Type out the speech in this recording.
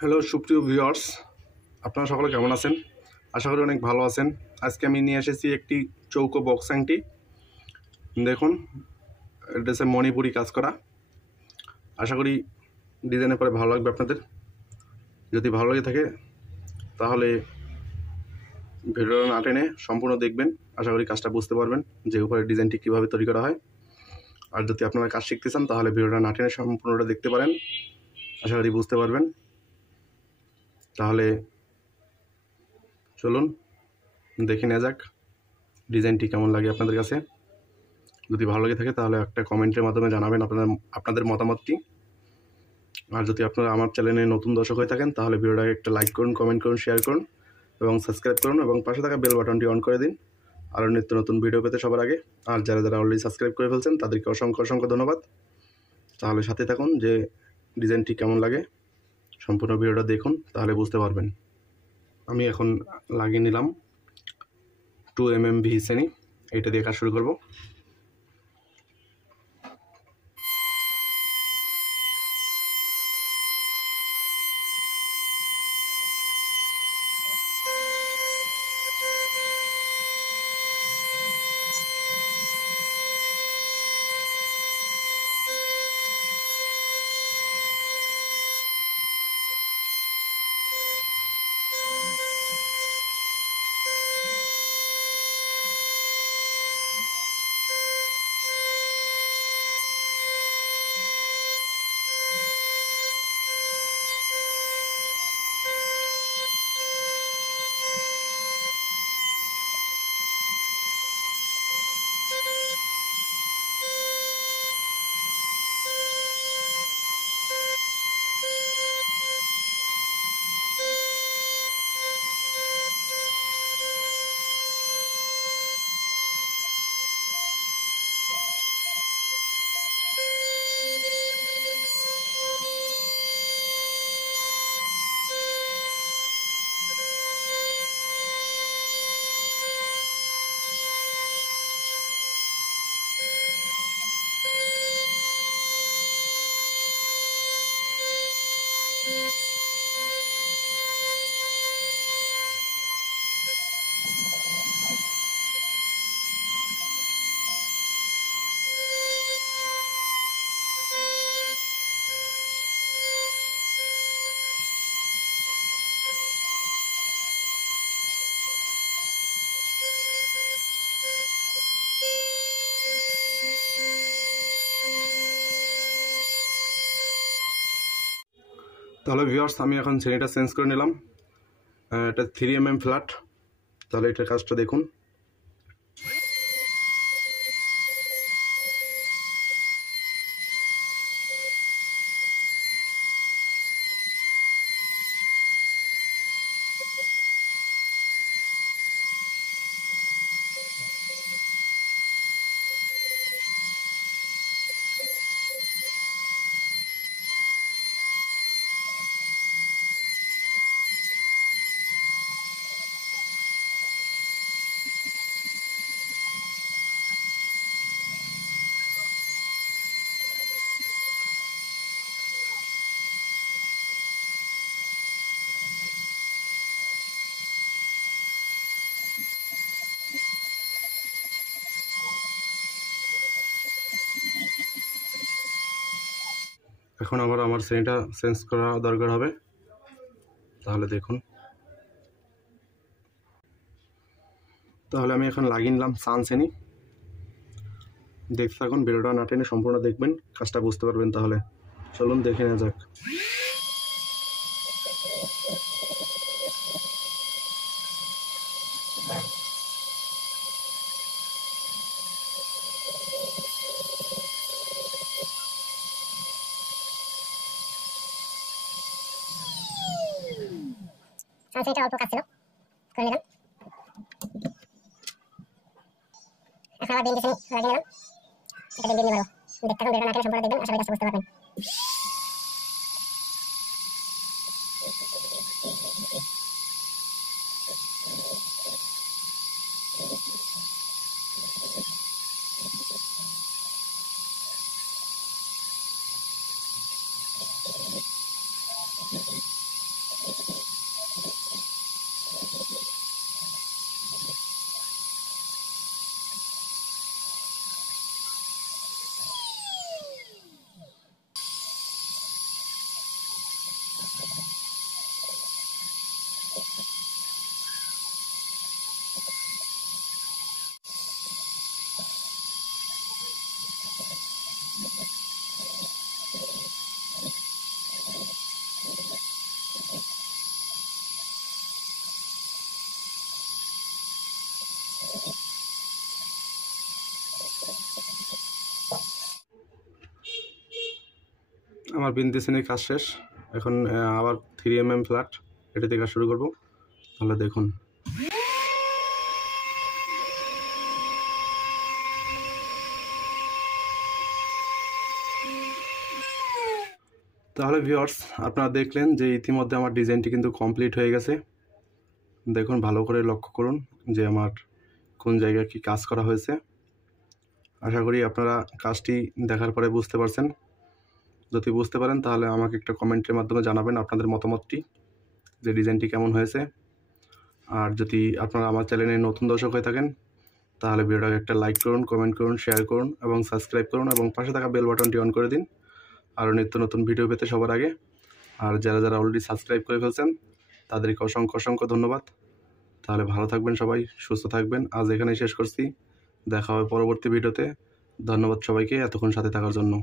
Hello সুপ্রিয় viewers, আপনারা সকলে কেমন আছেন? আশা করি অনেক ভালো আছেন। আজকে আমি নিয়ে এসেছি একটি চৌকো বক্স আংটি। দেখুন, এটা হচ্ছে মণিপুরি কাজ করা। আশা করি ডিজাইনের পরে ভালো লাগবে আপনাদের। যদি ভালো লাগে থাকে তাহলে ভিডিওটা না টেনে সম্পূর্ণ দেখবেন। আশা করি কাজটা বুঝতে পারবেন যে উপরে ডিজাইনটি কীভাবে তৈরি করা হয়। আর যদি আপনারা কাজ শিখতে চান তাহলে ভিডিওটা না টেনে সম্পূর্ণটা দেখতে পারেন। আশা করি বুঝতে পারবেন। তাহলে চলুন দেখে নেওয়া যাক ডিজাইনটি কেমন লাগে আপনাদের কাছে। যদি ভালো লাগে থাকে তাহলে একটা কমেন্টের মাধ্যমে জানাবেন আপনাদের মতামতটি। আর যদি আপনারা আমার চ্যানেলে নতুন দর্শক হয়ে থাকেন তাহলে ভিডিওটাকে একটা লাইক করুন, কমেন্ট করুন, শেয়ার করুন এবং সাবস্ক্রাইব করুন এবং পাশে থাকা বেল বাটনটি অন করে দিন আরও নিত্য নতুন ভিডিও পেতে সবার আগে। আর যারা যারা অলরেডি সাবস্ক্রাইব করে ফেলছেন তাদেরকে অসংখ্য অসংখ্য ধন্যবাদ। তাহলে সাথে থাকুন যে ডিজাইনটি কেমন লাগে, সম্পূর্ণ ভিডিওটা দেখুন তাহলে বুঝতে পারবেন। আমি এখন লাগিয়ে নিলাম 2mm ভিসেনি, এটা দিয়ে কাজ শুরু করব। তাহলে ভিউয়ার্স, আমি এখন শ্রেণীটা চেঞ্জ করে নিলাম। এটা 3mm ফ্ল্যাট। তাহলে এটার কাজটা দেখুন। এখন আবার আমার শ্রেণীটা চেঞ্জ করা দরকার হবে। তাহলে দেখুন, তাহলে আমি এখন লাগিয়ে নিলাম সান শ্রেণী। দেখতে থাকুন, ভিডিওটা না টেনে সম্পূর্ণ দেখবেন, কাজটা বুঝতে পারবেন। তাহলে চলুন দেখে নেওয়া যাক। সানসেটটা অল্প কাজ ছিল, করে নিলাম। এখন আবার বিএনডি শ্রেণী লাগিয়ে নিলাম। এটা দিয়ে নিয়ে পারবো। দেখতে থাকুন, ভিডিওটা না টেনে সম্পূর্ণ দেখবেন, আশা করি কাজটা বুঝতে পারবেন। আমার বিনতে শ্রেণীর কাজ শেষ। এখন আবার 3mm ফ্ল্যাট এটা থেকে কাজ শুরু করব। তাহলে দেখুন। তাহলে ভিউয়ার্স, আপনারা দেখলেন যে ইতিমধ্যে আমার ডিজাইনটি কিন্তু কমপ্লিট হয়ে গেছে। দেখুন, ভালো করে লক্ষ্য করুন যে আমার কোন জায়গায় কি কাজ করা হয়েছে। আশা করি আপনারা কাজটি দেখার পরে বুঝতে পারছেন। যদি বুঝতে পারেন তাহলে আমাকে একটা কমেন্টের মাধ্যমে জানাবেন আপনাদের মতামতটি, যে ডিজাইনটি কেমন হয়েছে। আর যদি আপনারা আমার চ্যানেলে নতুন দর্শক হয়ে থাকেন তাহলে ভিডিওটাকে একটা লাইক করুন, কমেন্ট করুন, শেয়ার করুন এবং সাবস্ক্রাইব করুন এবং পাশে থাকা বেল বাটনটি অন করে দিন আরও নিত্য নতুন ভিডিও পেতে সবার আগে। আর যারা যারা অলরেডি সাবস্ক্রাইব করে ফেলছেন তাদেরকে অসংখ্য অসংখ্য ধন্যবাদ। তাহলে ভালো থাকবেন সবাই, সুস্থ থাকবেন। আজ এখানেই শেষ করছি, দেখা হবে পরবর্তী ভিডিওতে। ধন্যবাদ সবাইকে এতক্ষণ সাথে থাকার জন্য।